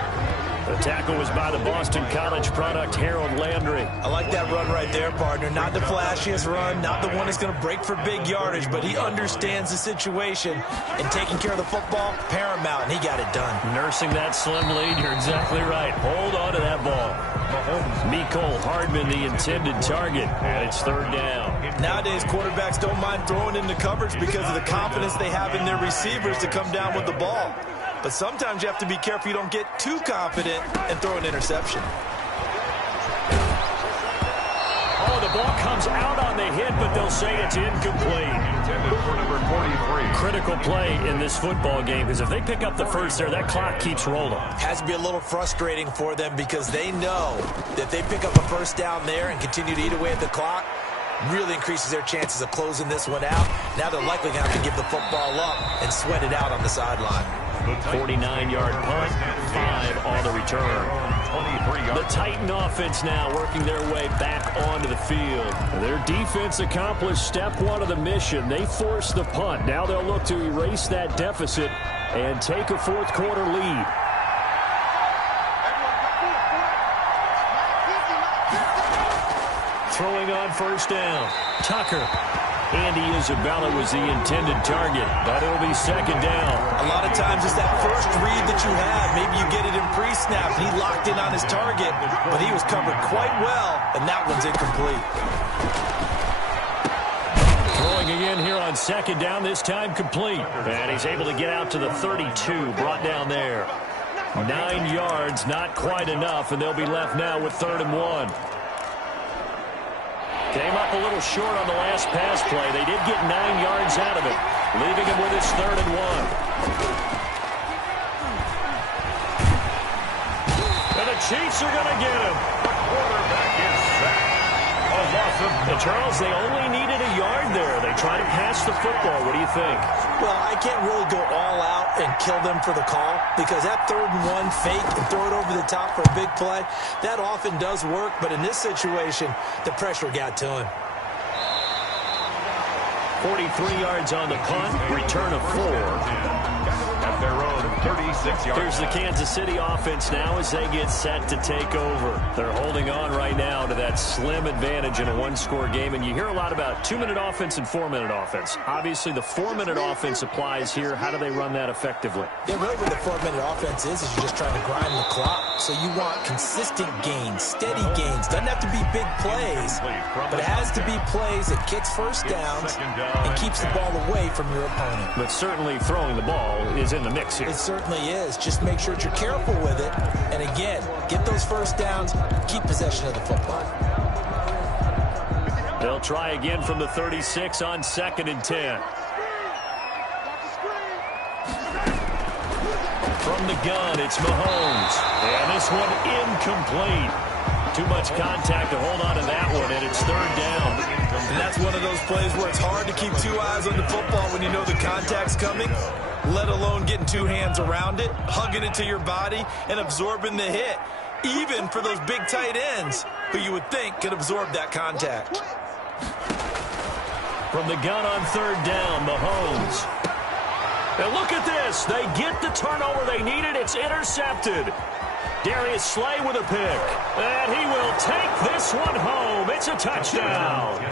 The tackle was by the Boston College product, Harold Landry. I like that run right there, partner. Not the flashiest run, not the one that's going to break for big yardage, but he understands the situation, and taking care of the football, paramount, and he got it done. Nursing that slim lead, you're exactly right. Hold on to that ball. Mecole Hardman, the intended target, and it's 3rd down. Nowadays, quarterbacks don't mind throwing into coverage because of the confidence they have in their receivers to come down with the ball. But sometimes you have to be careful you don't get too confident and throw an interception. Oh, the ball comes out on the hit, but they'll say it's incomplete. Intended for number 43. Critical play in this football game, because if they pick up the first there, that clock keeps rolling. Has to be a little frustrating for them because they know that they pick up a first down there and continue to eat away at the clock, really increases their chances of closing this one out. Now they're likely going to have to give the football up and sweat it out on the sideline. 49-yard punt, 5 on the return. The Titan offense now working their way back onto the field. Their defense accomplished step 1 of the mission. They forced the punt. Now they'll look to erase that deficit and take a 4th quarter lead. Throwing on 1st down. Tucker. Andy Isabella was the intended target, but it'll be 2nd down. A lot of times it's that first read that you have. Maybe you get it in pre-snap, and he locked in on his target, but he was covered quite well, and that one's incomplete. Throwing again here on 2nd down, this time complete. And he's able to get out to the 32, brought down there. 9 yards, not quite enough, and they'll be left now with 3rd and 1. Came up a little short on the last pass play. They did get 9 yards out of it, leaving him with his 3rd and 1. And the Chiefs are going to get him. The quarterback is sacked. A loss of... And Charles, they only needed a yard there. They tried to pass the football. What do you think? Well, I can't really go all out and kill them for the call because that 3rd and 1 fake and throw it over the top for a big play, that often does work. But in this situation, the pressure got to him. 43 yards on the punt, return of 4. At their own 36-yard. Here's the Kansas City offense now as they get set to take over. They're holding on right now to that slim advantage in a 1-score game. And you hear a lot about 2-minute offense and 4-minute offense. Obviously, the 4-minute offense applies here. How do they run that effectively? Yeah, really what the 4-minute offense is you're just trying to grind the clock. So you want consistent gains, steady gains. Doesn't have to be big plays, but it has to be plays that gets first downs and keeps the ball away from your opponent. But certainly throwing the ball is in the mix here. It certainly is. Just make sure that you're careful with it. And again, get those first downs, keep possession of the football. They'll try again from the 36 on 2nd and 10. From the gun, it's Mahomes. And this one incomplete. Too much contact to hold on to that one, and it's 3rd down. And that's one of those plays where it's hard to keep 2 eyes on the football when you know the contact's coming, let alone getting 2 hands around it, hugging it to your body, and absorbing the hit, even for those big tight ends who you would think could absorb that contact. From the gun on third down, Mahomes. And look at this. They get the turnover they needed. It's intercepted. Darius Slay with a pick. And he will take this one home. It's a touchdown.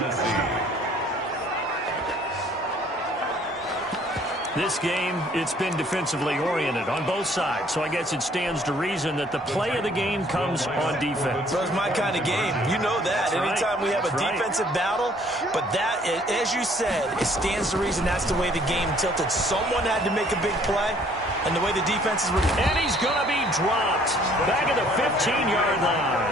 This game, it's been defensively oriented on both sides, so I guess it stands to reason that the play of the game comes on defense. So it's my kind of game. You know that. Anytime we have a defensive battle, but that, as you said, it stands to reason that's the way the game tilted. Someone had to make a big play, and the way the defenses were... And he's going to be dropped back at the 15-yard line.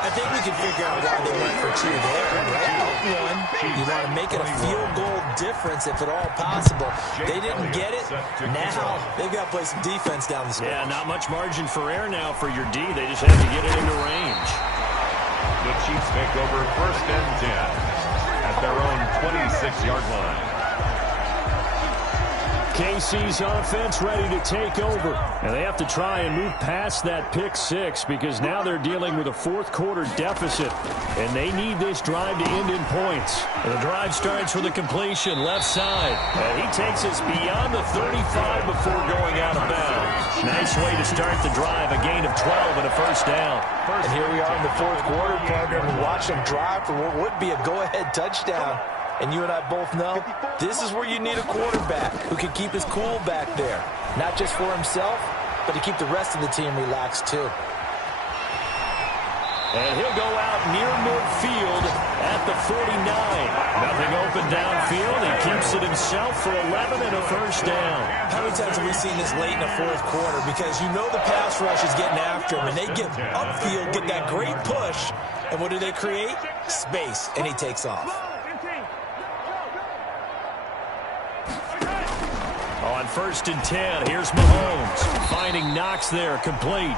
I think we can figure out why they went for two there. One, you want to make it a field goal difference if at all possible. They didn't get it. Now they've got to play some defense down the stretch. Yeah, not much margin for error now for your D. They just have to get it into range. The Chiefs take over 1st and 10 at their own 26-yard line. KC's offense ready to take over. And they have to try and move past that pick six because now they're dealing with a fourth-quarter deficit. And they need this drive to end in points. And the drive starts with a completion left side. And he takes us beyond the 35 before going out of bounds. Nice way to start the drive. A gain of 12 and a first down. And here we are in the fourth quarter, partner, and watch them drive for what would be a go-ahead touchdown. And you and I both know this is where you need a quarterback who can keep his cool back there. Not just for himself, but to keep the rest of the team relaxed too. And he'll go out near midfield at the 49. Nothing open downfield. He keeps it himself for 11 and a first down. How many times have we seen this late in the fourth quarter? Because you know the pass rush is getting after him, and they get upfield, get that great push. And what do they create? Space, and he takes off. On 1st and 10, here's Mahomes. Finding Knox there, complete.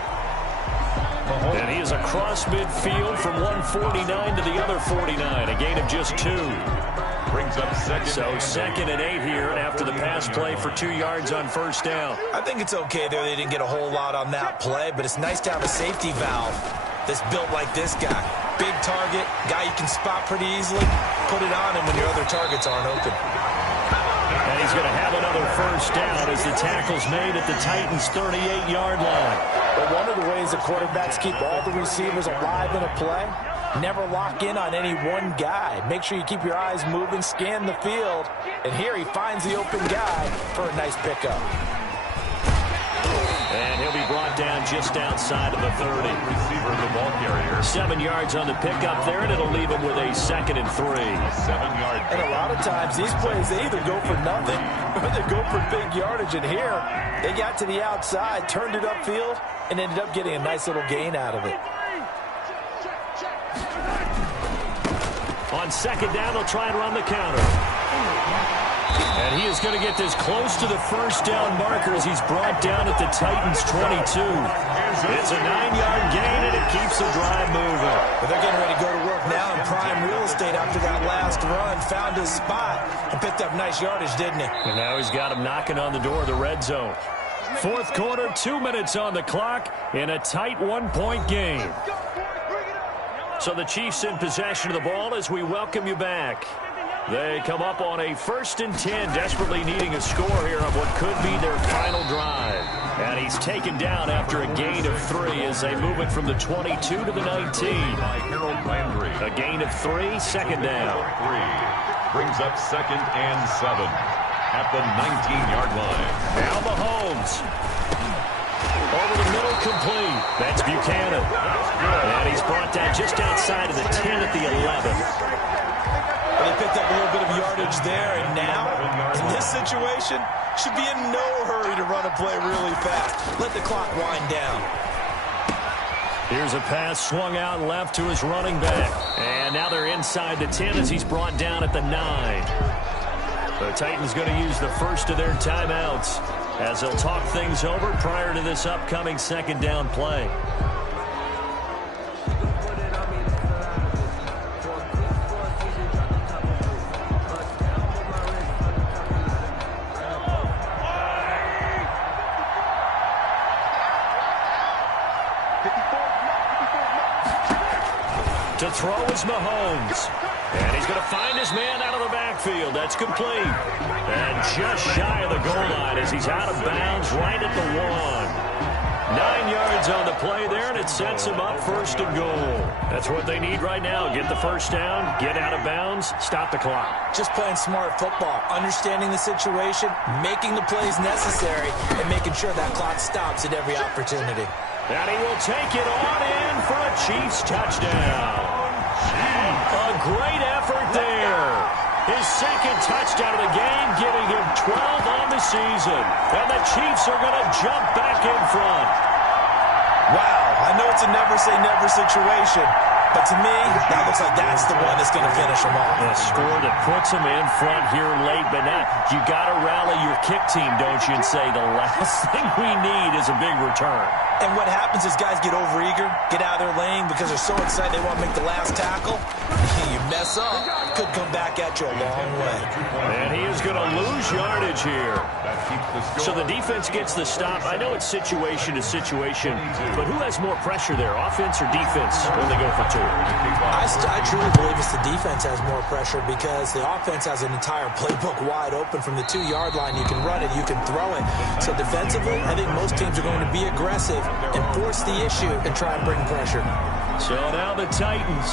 And he is across midfield from 149 to the other 49. A gain of just 2. Brings up second. So 2nd and 8 here after the pass play for 2 yards on first down. I think it's okay there. They didn't get a whole lot on that play, but it's nice to have a safety valve that's built like this guy. Big target, guy you can spot pretty easily. Put it on him when your other targets aren't open. And he's going to have another first down as the tackle's made at the Titans' 38-yard line. But one of the ways the quarterbacks keep all the receivers alive in a play, never lock in on any one guy. Make sure you keep your eyes moving, scan the field. And here he finds the open guy for a nice pickup. And he'll be brought down just outside of the 30. Receiver, the ball carrier. 7 yards on the pickup there, and it'll leave him with a 2nd and 3. 7-yard. And a lot of times these plays, they either go for nothing or they go for big yardage. And here, they got to the outside, turned it upfield, and ended up getting a nice little gain out of it. On 2nd down, they'll try and run the counter. And he is going to get this close to the first down marker as he's brought down at the Titans' 22. It's a 9-yard gain, and it keeps the drive moving. But they're getting ready to go to work now in prime real estate after that last run. Found his spot and picked up nice yardage, didn't he? And now he's got him knocking on the door of the red zone. Fourth quarter, 2 minutes on the clock in a tight 1-point game. So the Chiefs in possession of the ball as we welcome you back. They come up on a 1st and 10, desperately needing a score here on what could be their final drive. And he's taken down after a gain of 3 as they move it from the 22 to the 19. A gain of 3, 2nd down. 3 brings up 2nd and 7 at the 19-yard line. Now Mahomes. Over the middle, complete. That's Buchanan. And he's brought down just outside of the 10 at the 11. They picked up a little bit of yardage there, and now, in this situation, should be in no hurry to run a play really fast. Let the clock wind down. Here's a pass swung out left to his running back. And now they're inside the 10 as he's brought down at the 9. The Titans going to use the first of their timeouts as they'll talk things over prior to this upcoming 2nd down play. To throw is Mahomes. And he's going to find his man out of the backfield. That's complete. And just shy of the goal line as he's out of bounds right at the 1. 9 yards on the play there, and it sets him up 1st and goal. That's what they need right now. Get the first down, get out of bounds, stop the clock. Just playing smart football, understanding the situation, making the plays necessary, and making sure that clock stops at every opportunity. And he will take it on in for a Chiefs touchdown. A great effort there. His 2nd touchdown of the game, giving him 12 on the season. And the Chiefs are going to jump back in front. Wow, I know it's a never-say-never situation, but to me, that looks like that's the one that's going to finish them off. A score that puts them in front here late, but now you got to rally your kick team, don't you, and say the last thing we need is a big return. And what happens is guys get overeager, get out of their lane because they're so excited they want to make the last tackle. You mess up, could come back at you a long way. And he is going to lose yardage here. So the defense gets the stop. I know it's situation to situation, but who has more pressure there, offense or defense, when they go for 2? I truly believe it's the defense has more pressure because the offense has an entire playbook wide open from the 2-yard line. You can run it, you can throw it. So defensively, I think most teams are going to be aggressive and force the issue and try and bring pressure. So now the Titans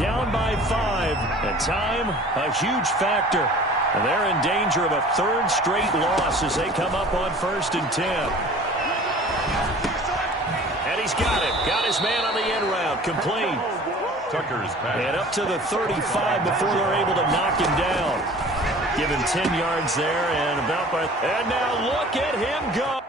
down by 5, and time a huge factor. And they're in danger of a 3rd straight loss as they come up on 1st and 10. And he's got it. Got his man on the end route. Complete. Tucker's pass. And up to the 35 before they're able to knock him down. Give him 10 yards there and about by. And now look at him go.